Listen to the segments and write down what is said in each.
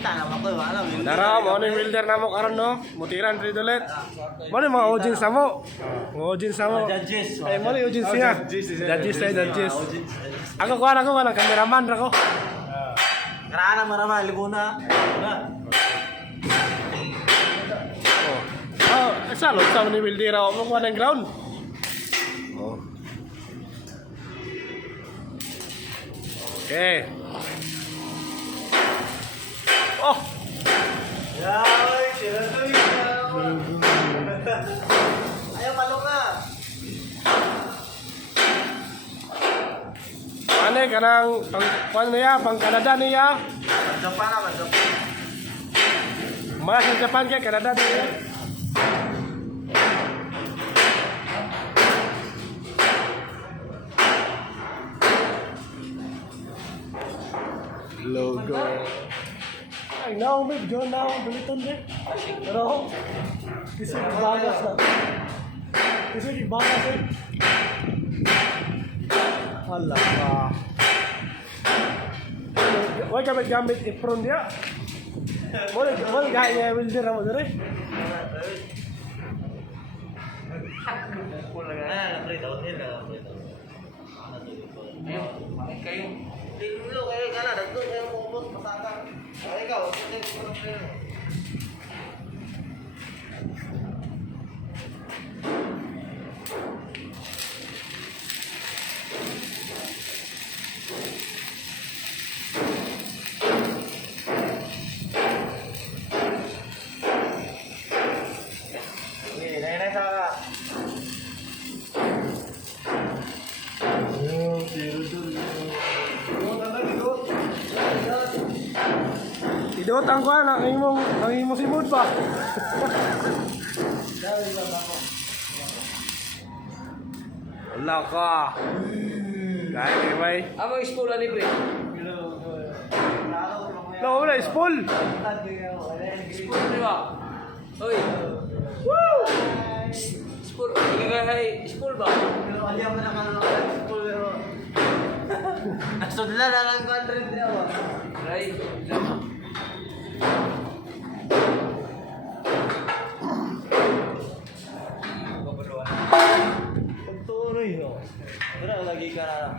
Kita naman ko, alam mo. Dara mo ni welder na mo karon no. Mutiran diri ulit. Mo ni mga audience na mo. Mga audience na mo. Judges. Ay mo ni audience niya. Judges tayo judges. Ako ng cameraman ra ko. Karana marama libuna. Oh, salo sa ni welder ra mo kuha ng ground. Oh. Okay. Oh. Yay, sila to ayaw palong na. Ane kanang pang niya, pang Canada niya. Japan na, Japan. Mas sa Japan kay Canada niya. Logo. Ay, now may John now duliton din. Pero kasi bagas na. Kasi bagas eh. Hala ka. Why gamit apron dia? Boleh gaya welder mo dire. Kayo. Dilo kayo kana dagko kayo mo pasaka. Ay ikaw, sige. Idot ang kuha ang imong simod pa. Wala ka. Kaya kay bay. Amo school ani pre. No, wala spool. School pre ba? Oy. Woo! School gagay school ba? Ayaw mo na kanang school pero asudla na lang 100 na ba? Right. Pagtuloy no. Wala lagi ka na.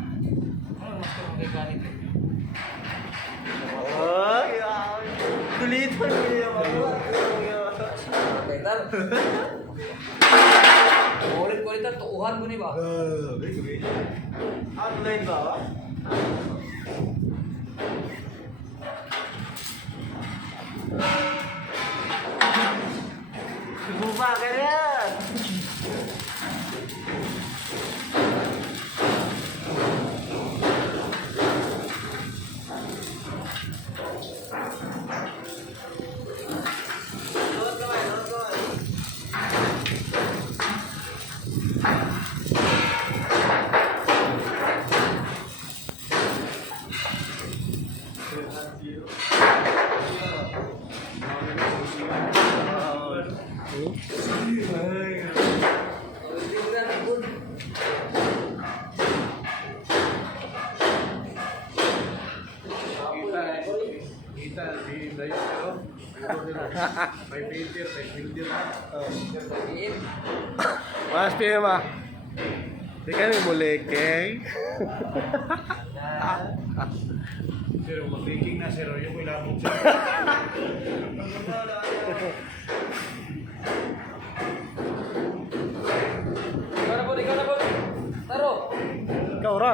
Ano mas ko mechanic? Ay, tulitan mo yung mga. Betal. Kulit tuuhan mo ni ba? Outline ba? Buba ka yan! May filter na. Mas piye ma. Di ka ni muleke. Pero mag-baking na sir, yung ilabog siya. Ikaw na po. Taro. Ikaw ra.